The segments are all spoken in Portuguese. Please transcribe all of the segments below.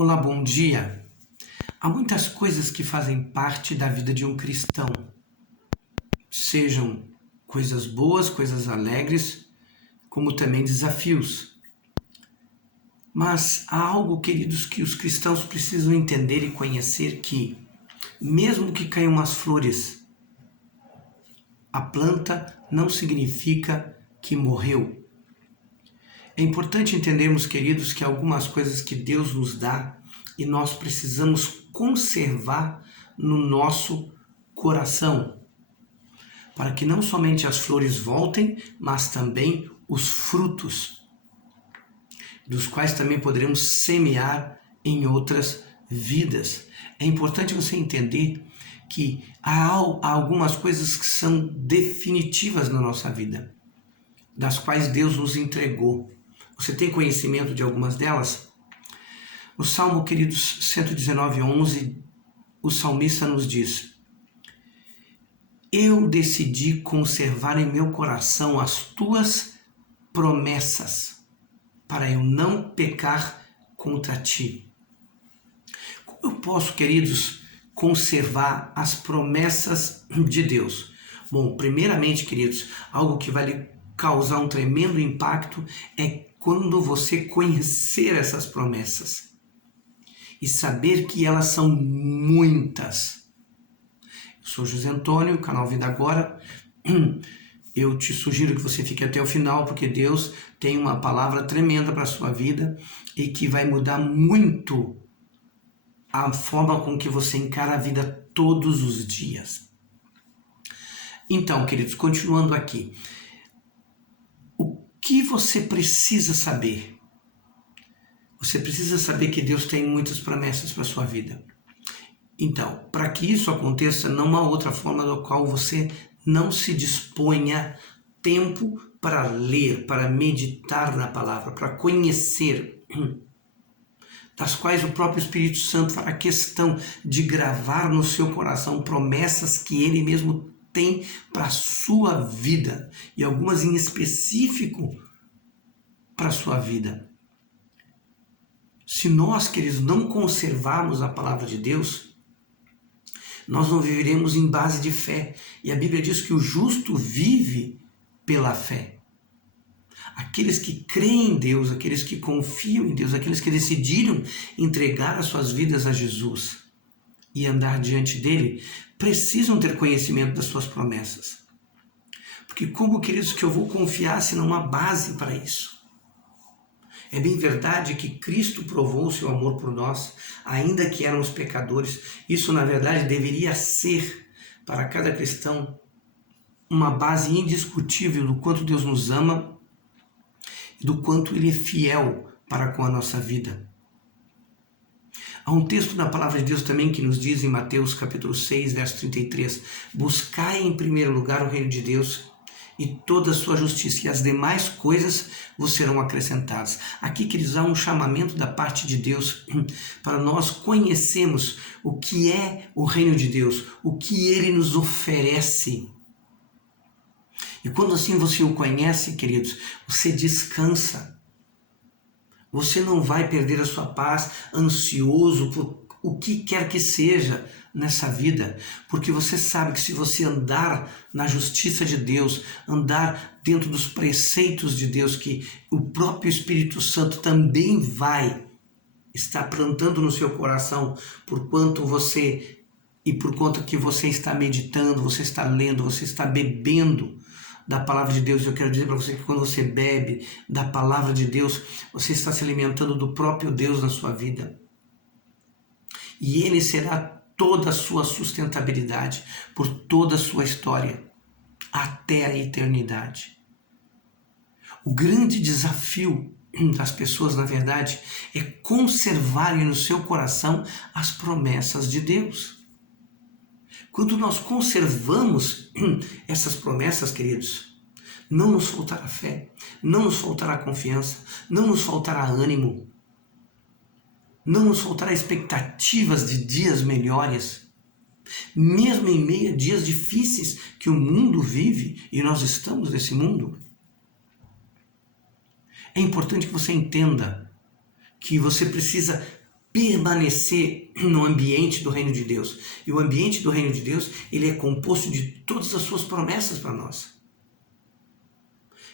Olá, bom dia. Há muitas coisas que fazem parte da vida de um cristão, sejam coisas boas, coisas alegres, como também desafios. Mas há algo, queridos, que os cristãos precisam entender e conhecer que, mesmo que caiam umas flores, a planta não significa que morreu. É importante entendermos, queridos, que algumas coisas que Deus nos dá e nós precisamos conservar no nosso coração, para que não somente as flores voltem, mas também os frutos, dos quais também poderemos semear em outras vidas. É importante você entender que há algumas coisas que são definitivas na nossa vida, das quais Deus nos entregou. Você tem conhecimento de algumas delas? No Salmo, queridos, 119:11, o salmista nos diz: Eu decidi conservar em meu coração as tuas promessas, para eu não pecar contra ti. Como eu posso, queridos, conservar as promessas de Deus? Bom, primeiramente, queridos, algo que vai lhe causar um tremendo impacto é quando você conhecer essas promessas e saber que elas são muitas. Eu sou José Antônio, canal Vida Agora. Eu te sugiro que você fique até o final, porque Deus tem uma palavra tremenda para a sua vida e que vai mudar muito a forma com que você encara a vida todos os dias. Então, queridos, continuando aqui. O que você precisa saber? Você precisa saber que Deus tem muitas promessas para a sua vida. Então, para que isso aconteça, não há outra forma do qual você não se disponha tempo para ler, para meditar na palavra, para conhecer, das quais o próprio Espírito Santo fará questão de gravar no seu coração promessas que Ele mesmo tem para a sua vida, e algumas em específico para a sua vida. Se nós, queridos, não conservarmos a palavra de Deus, nós não viveremos em base de fé. E a Bíblia diz que o justo vive pela fé. Aqueles que creem em Deus, aqueles que confiam em Deus, aqueles que decidiram entregar as suas vidas a Jesus e andar diante dele, precisam ter conhecimento das suas promessas. Porque como, queridos, que eu vou confiar se não há base para isso? É bem verdade que Cristo provou o seu amor por nós, ainda que éramos pecadores. Isso, na verdade, deveria ser, para cada cristão, uma base indiscutível do quanto Deus nos ama e do quanto Ele é fiel para com a nossa vida. Há um texto na palavra de Deus também que nos diz em Mateus capítulo 6, verso 33, buscai em primeiro lugar o reino de Deus e toda a sua justiça, e as demais coisas vos serão acrescentadas. Aqui, queridos, há um chamamento da parte de Deus para nós conhecermos o que é o reino de Deus, o que Ele nos oferece. E quando assim você o conhece, queridos, você descansa. Você não vai perder a sua paz ansioso por o que quer que seja nessa vida, porque você sabe que se você andar na justiça de Deus, andar dentro dos preceitos de Deus, que o próprio Espírito Santo também vai estar plantando no seu coração, por conta que você está meditando, você está lendo, você está bebendo da palavra de Deus. Eu quero dizer para você que quando você bebe da palavra de Deus, você está se alimentando do próprio Deus na sua vida. E Ele será toda a sua sustentabilidade por toda a sua história, até a eternidade. O grande desafio das pessoas, na verdade, é conservarem no seu coração as promessas de Deus. Quando nós conservamos essas promessas, queridos, não nos faltará fé, não nos faltará confiança, não nos faltará ânimo, não nos faltará expectativas de dias melhores, mesmo em meio a dias difíceis que o mundo vive e nós estamos nesse mundo. É importante que você entenda que você precisa permanecer no ambiente do reino de Deus. E o ambiente do reino de Deus, ele é composto de todas as suas promessas para nós.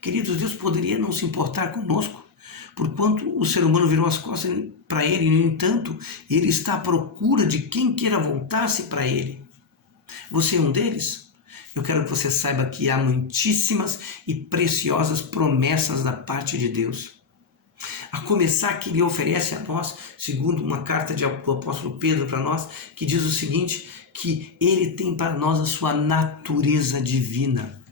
Queridos, Deus poderia não se importar conosco, porquanto o ser humano virou as costas para ele, e, no entanto, ele está à procura de quem queira voltar-se para ele. Você é um deles? Eu quero que você saiba que há muitíssimas e preciosas promessas da parte de Deus. A começar que ele oferece a nós, segundo uma carta do apóstolo Pedro para nós, que diz o seguinte, que ele tem para nós a sua natureza divina.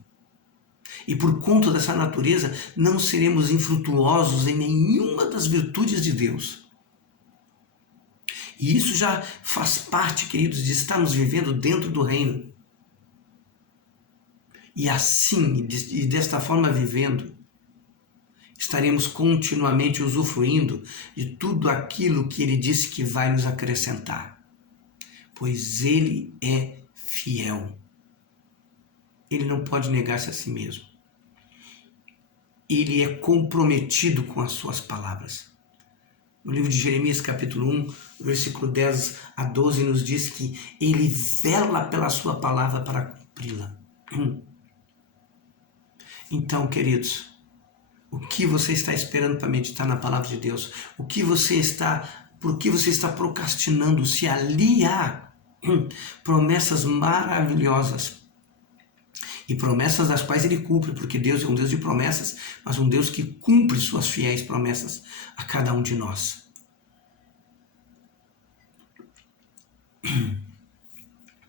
E por conta dessa natureza, não seremos infrutuosos em nenhuma das virtudes de Deus. E isso já faz parte, queridos, de estarmos vivendo dentro do reino. E assim, e desta forma vivendo, estaremos continuamente usufruindo de tudo aquilo que ele disse que vai nos acrescentar. Pois ele é fiel. Ele não pode negar-se a si mesmo. Ele é comprometido com as suas palavras. No livro de Jeremias, capítulo 1, versículo 10 a 12, nos diz que ele vela pela sua palavra para cumpri-la. Então, queridos, o que você está esperando para meditar na palavra de Deus? Por que você está procrastinando? Se ali há promessas maravilhosas, e promessas das quais ele cumpre, porque Deus é um Deus de promessas, mas um Deus que cumpre suas fiéis promessas a cada um de nós.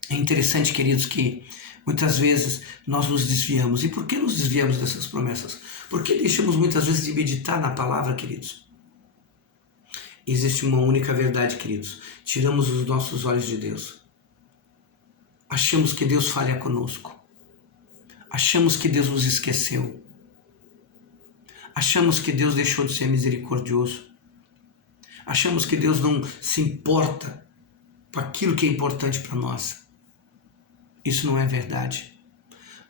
É interessante, queridos, que muitas vezes nós nos desviamos. E por que nos desviamos dessas promessas? Porque deixamos muitas vezes de meditar na palavra, queridos. Existe uma única verdade, queridos. Tiramos os nossos olhos de Deus. Achamos que Deus falha conosco. Achamos que Deus nos esqueceu. Achamos que Deus deixou de ser misericordioso. Achamos que Deus não se importa com aquilo que é importante para nós. Isso não é verdade.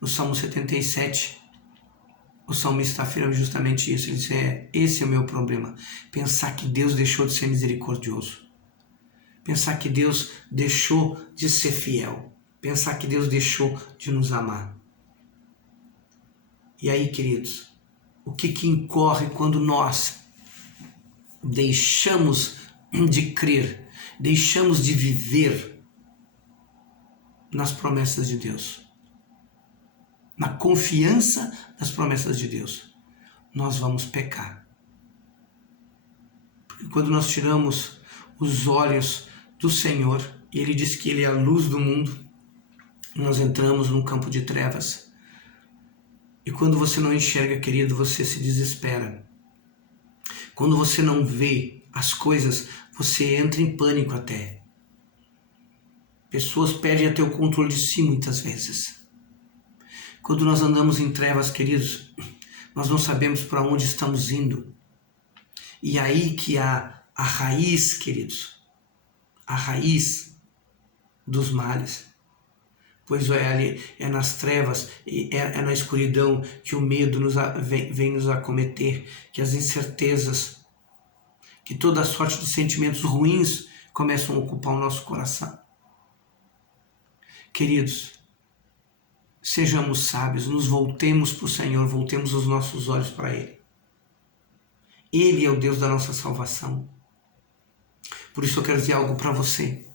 No Salmo 77, o salmista afirma justamente isso. Ele diz, esse é o meu problema. Pensar que Deus deixou de ser misericordioso. Pensar que Deus deixou de ser fiel. Pensar que Deus deixou de nos amar. E aí, queridos, o que incorre quando nós deixamos de crer, deixamos de viver nas promessas de Deus, na confiança das promessas de Deus? Nós vamos pecar. Porque quando nós tiramos os olhos do Senhor, e Ele diz que Ele é a luz do mundo, nós entramos num campo de trevas. E quando você não enxerga, querido, você se desespera. Quando você não vê as coisas, você entra em pânico até. Pessoas perdem até o controle de si muitas vezes. Quando nós andamos em trevas, queridos, nós não sabemos para onde estamos indo. E aí que há a raiz, queridos, a raiz dos males. Pois é nas trevas, é na escuridão que o medo vem nos acometer, que as incertezas, que toda sorte de sentimentos ruins começam a ocupar o nosso coração. Queridos, sejamos sábios, nos voltemos para o Senhor, voltemos os nossos olhos para Ele. Ele é o Deus da nossa salvação. Por isso eu quero dizer algo para você.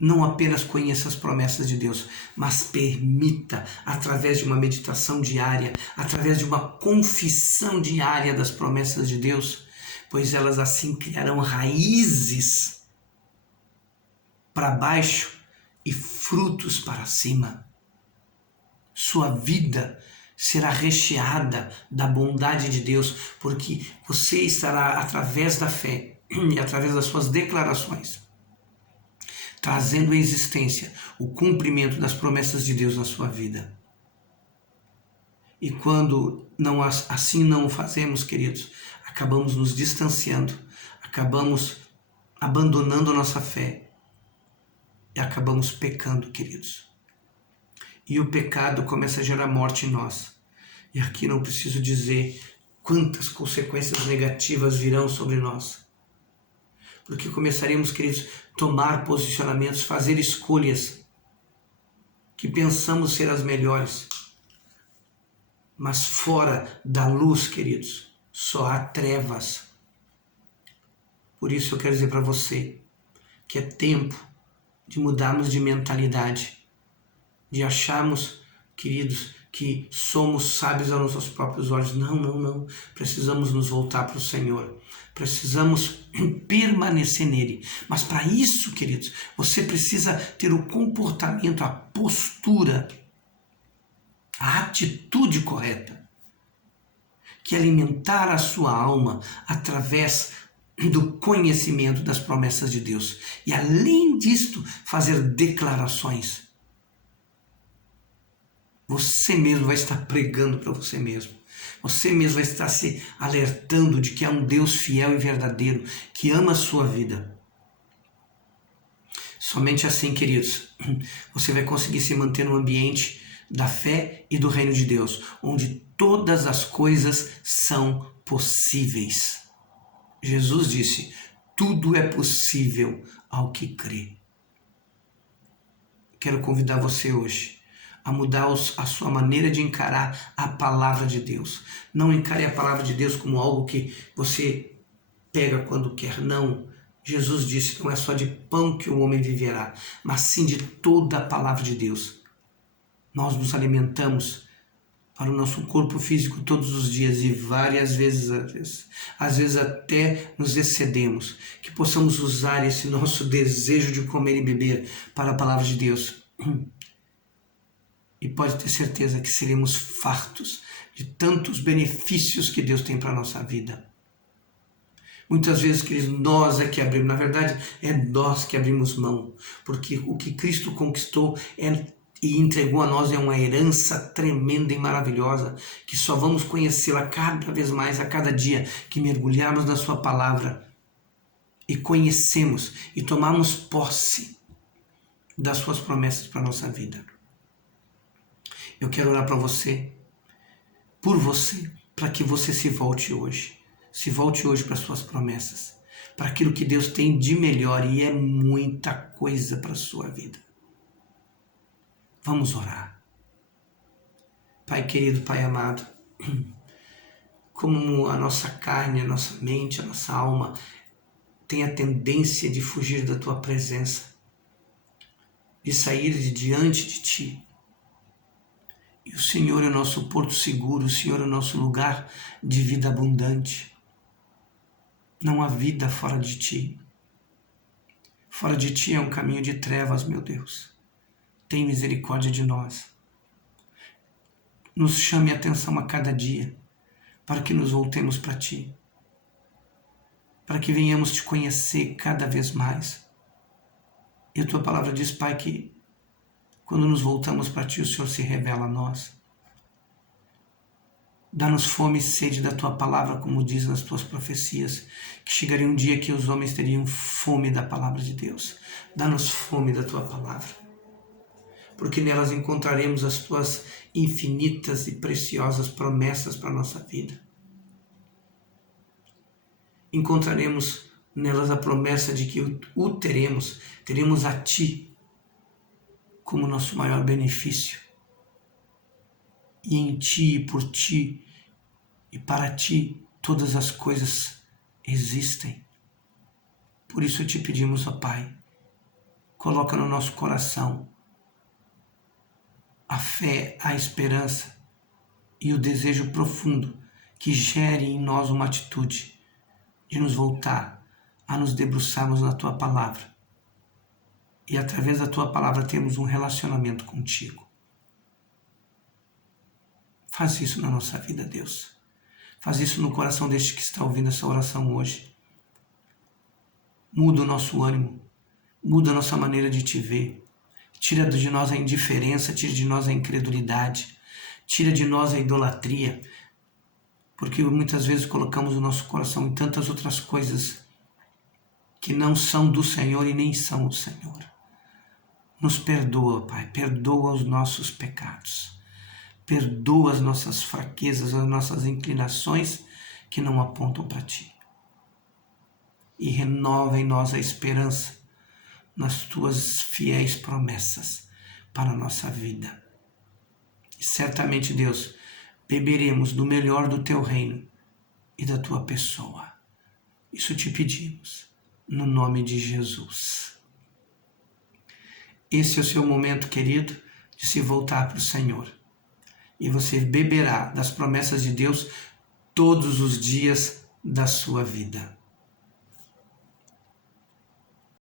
Não apenas conheça as promessas de Deus, mas permita, através de uma meditação diária, através de uma confissão diária das promessas de Deus, pois elas assim criarão raízes para baixo e frutos para cima. Sua vida será recheada da bondade de Deus, porque você estará, através da fé e através das suas declarações, trazendo à existência o cumprimento das promessas de Deus na sua vida. E quando assim não o fazemos, queridos, acabamos nos distanciando, acabamos abandonando a nossa fé e acabamos pecando, queridos. E o pecado começa a gerar morte em nós. E aqui não preciso dizer quantas consequências negativas virão sobre nós. porque começaremos, queridos, a tomar posicionamentos, fazer escolhas que pensamos ser as melhores. Mas fora da luz, queridos, só há trevas. Por isso eu quero dizer para você que é tempo de mudarmos de mentalidade, de acharmos, queridos, que somos sábios aos nossos próprios olhos. Não, não, não. Precisamos nos voltar para o Senhor. Precisamos permanecer nele. Mas para isso, queridos, você precisa ter o comportamento, a postura, a atitude correta, que é alimentar a sua alma através do conhecimento das promessas de Deus. E além disto, fazer declarações. Você mesmo vai estar pregando para você mesmo. Você mesmo vai estar se alertando de que há um Deus fiel e verdadeiro que ama a sua vida. Somente assim, queridos, você vai conseguir se manter no ambiente da fé e do reino de Deus, onde todas as coisas são possíveis. Jesus disse: tudo é possível ao que crê. Quero convidar você hoje a mudar a sua maneira de encarar a palavra de Deus. Não encare a palavra de Deus como algo que você pega quando quer, não. Jesus disse: não é só de pão que o homem viverá, mas sim de toda a palavra de Deus. Nós nos alimentamos para o nosso corpo físico todos os dias e várias vezes, às vezes até nos excedemos. Que possamos usar esse nosso desejo de comer e beber para a palavra de Deus. E pode ter certeza que seremos fartos de tantos benefícios que Deus tem para a nossa vida. Muitas vezes, queridos, nós é que abrimos, na verdade, é nós que abrimos mão, porque o que Cristo conquistou e entregou a nós é uma herança tremenda e maravilhosa, que só vamos conhecê-la cada vez mais, a cada dia que mergulharmos na sua palavra e conhecemos e tomarmos posse das suas promessas para a nossa vida. Eu quero orar para você, por você, para que você se volte hoje. Se volte hoje para as suas promessas, para aquilo que Deus tem de melhor, e é muita coisa para a sua vida. Vamos orar. Pai querido, Pai amado, como a nossa carne, a nossa mente, a nossa alma tem a tendência de fugir da Tua presença, de sair de diante de Ti. E o Senhor é o nosso porto seguro, o Senhor é o nosso lugar de vida abundante. Não há vida fora de Ti. Fora de Ti é um caminho de trevas, meu Deus. Tem misericórdia de nós. Nos chame a atenção a cada dia, para que nos voltemos para Ti. Para que venhamos Te conhecer cada vez mais. E a Tua palavra diz, Pai, que quando nos voltamos para Ti, o Senhor se revela a nós. Dá-nos fome e sede da Tua palavra, como diz nas Tuas profecias, que chegaria um dia que os homens teriam fome da palavra de Deus. Dá-nos fome da Tua palavra, porque nelas encontraremos as Tuas infinitas e preciosas promessas para a nossa vida. Encontraremos nelas a promessa de que o teremos a Ti como nosso maior benefício. E em Ti, e por Ti, e para Ti, todas as coisas existem. Por isso Te pedimos, ó Pai, coloca no nosso coração a fé, a esperança e o desejo profundo que gere em nós uma atitude de nos voltar a nos debruçarmos na Tua palavra e através da Tua palavra termos um relacionamento contigo. Faz isso na nossa vida, Deus. Faz isso no coração deste que está ouvindo essa oração hoje. Muda o nosso ânimo, muda a nossa maneira de Te ver. Tira de nós a indiferença, tira de nós a incredulidade, tira de nós a idolatria, porque muitas vezes colocamos o nosso coração em tantas outras coisas que não são do Senhor e nem são do Senhor. Nos perdoa, Pai, perdoa os nossos pecados. Perdoa as nossas fraquezas, as nossas inclinações que não apontam para Ti. e renova em nós a esperança nas tuas fiéis promessas para a nossa vida. E certamente, Deus, beberemos do melhor do teu reino e da tua pessoa. Isso te pedimos, no nome de Jesus. Esse é o seu momento, querido, de se voltar para o Senhor. E você beberá das promessas de Deus todos os dias da sua vida.